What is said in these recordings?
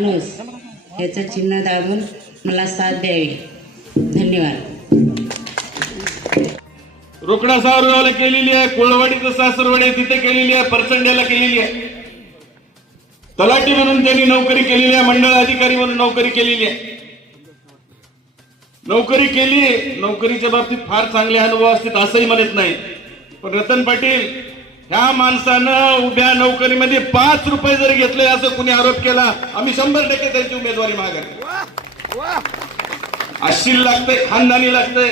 माणूस याचं चिन्ह दाबून मला साथ द्यावी. धन्यवाद. रोकडा सावरगावला केलेली आहे, कोळवाडीचं सासरवाडी आहे तिथे केलेली आहे, परचंड्याला केलेली आहे, तलाठी म्हणून त्यांनी नोकरी केलेली आहे, मंडळ अधिकारी म्हणून नोकरी केलेली आहे. नोकरी केली, नोकरीच्या बाबतीत फार चांगले अनुभव असतील असंही म्हणत नाही, पण रतन पाटील ह्या माणसानं उभ्या नोकरीमध्ये 5 रुपये जर घेतले असं कुणी आरोप केला, आम्ही 100% त्यांची उमेदवारी मागणार. अशील लागतंय, खानदानी लागतंय.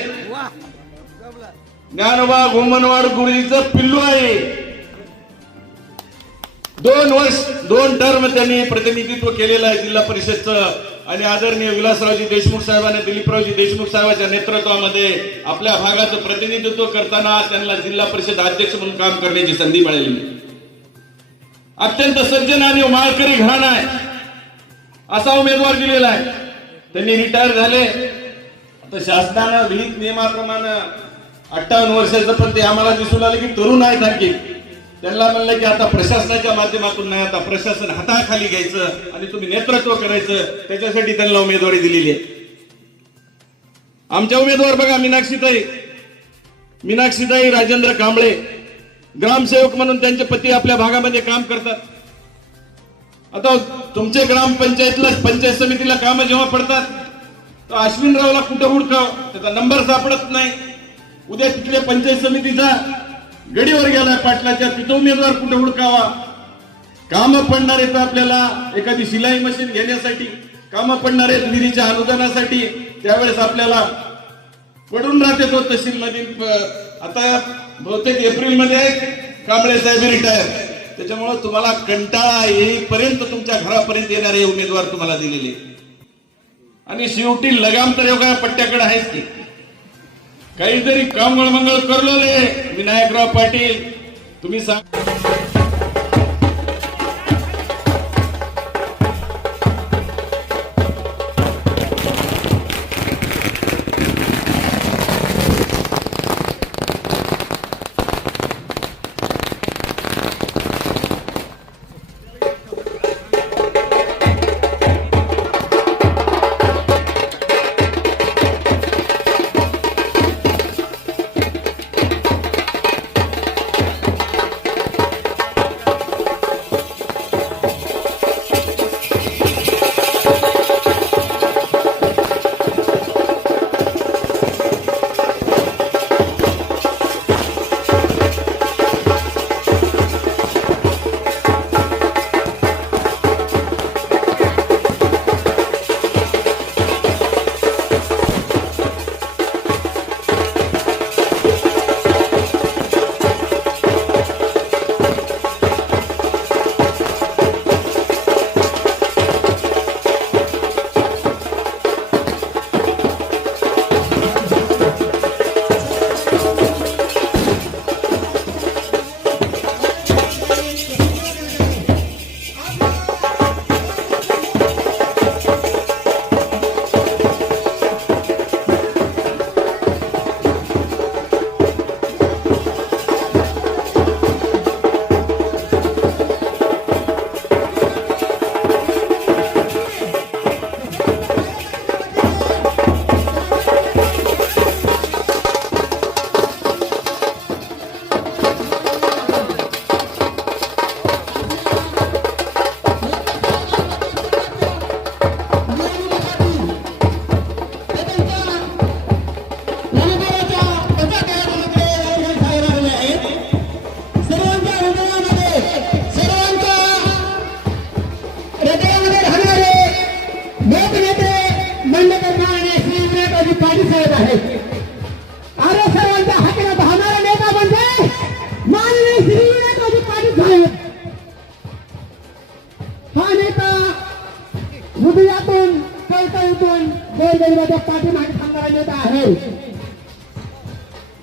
ज्ञानोबा घुमनवाड गुरुजीचं पिल्लू आहे. 2 वर्ष 2 टर्म त्यांनी प्रतिनिधित्व केलेलं आहे जिल्हा परिषदचं. आणि आदरणीय विलासरावजी देशमुख साहेबांनी, दिलीपरावजी देशमुख साहेबांच्या नेतृत्वामध्ये आपल्या भागाचं प्रतिनिधित्व करताना त्यांना जिल्हा परिषद अध्यक्ष म्हणून काम करण्याची संधी मिळाली. अत्यंत सज्जन आणि माळकरी घराणा आहे असा उमेदवार दिलेला आहे. त्यांनी रिटायर झाले. आता शासनानं विहित नियमाप्रमाणे 58 वर्षाचं, पण ते आम्हाला दिसून आलं की तरुण आहेत आणखी. त्यांना म्हणलं की आता प्रशासनाच्या माध्यमातून नाही, आता प्रशासन हाताखाली घ्यायचं आणि तुम्ही नेतृत्व करायचं, त्याच्यासाठी त्यांना उमेदवारी दिलेली आहे. आमच्या उमेदवार बघा, मीनाक्षीताई राजेंद्र कांबळे, ग्रामसेवक म्हणून त्यांचे पती आपल्या भागामध्ये काम करतात. आता तुमचे ग्रामपंचायतला, पंचायत समितीला कामं जेव्हा पडतात तर अश्विनरावला कुठं हुडकाव, त्याचा नंबर सापडत नाही. उद्या तिथल्या पंचायत समितीचा गडीवर गेला पाटलाच्या, तिथं उमेदवार कुठे हुडकावा. कामं पडणार आहेत आपल्याला, एखादी शिलाई मशीन घेण्यासाठी कामं पडणार आहेत, निधीच्या अनुदानासाठी, त्यावेळेस आपल्याला पडून राहते तो तहसील मधील. आता बहुतेक एप्रिलमध्ये कांबळे साहेब रिटायर, त्याच्यामुळे तुम्हाला कंटाळा येईपर्यंत तुमच्या घरापर्यंत येणारे उमेदवार तुम्हाला दिलेले. आणि शेवटी लगाम तर एवढ्या पट्ट्याकडे आहेच की, काहीतरी काम मंगळ करलेले विनायकराव पाटील तुम्ही सांग.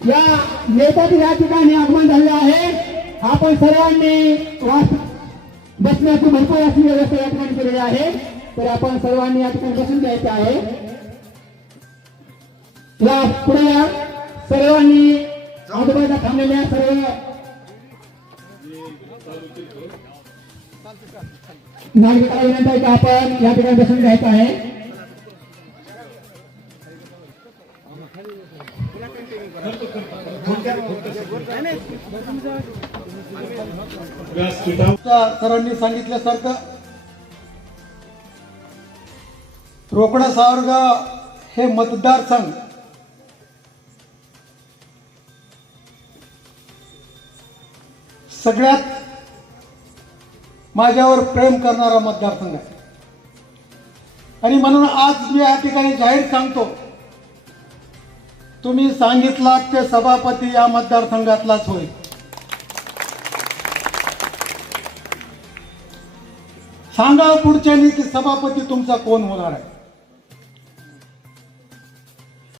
या नेत्याचे या ठिकाणी आगमन झाले आहे. आपण सर्वांनी बसण्याची भरपूर अशी व्यवस्था या ठिकाणी केलेली आहे, तर आपण सर्वांनी या ठिकाणी बसून घ्यायचे आहे. या पुढे या सर्वांनी आजूबाजूला थांबलेल्या सर्व नागरिकांना विनंती आहे की आपण या ठिकाणी बसून घ्यायचं आहे. सरांनी सांगितल्यासारखं रोकडा सावरगाव हे मतदारसंघ सगळ्यात माझ्यावर प्रेम करणारा मतदारसंघ आहे आणि म्हणून आज मी या ठिकाणी जाहीर सांगतो, तुम्ही सांगितलात ते सभापती या मतदारसंघातलाच होईल. सांगा पुढच्यानी की सभापती तुमचा कोण होणार आहे.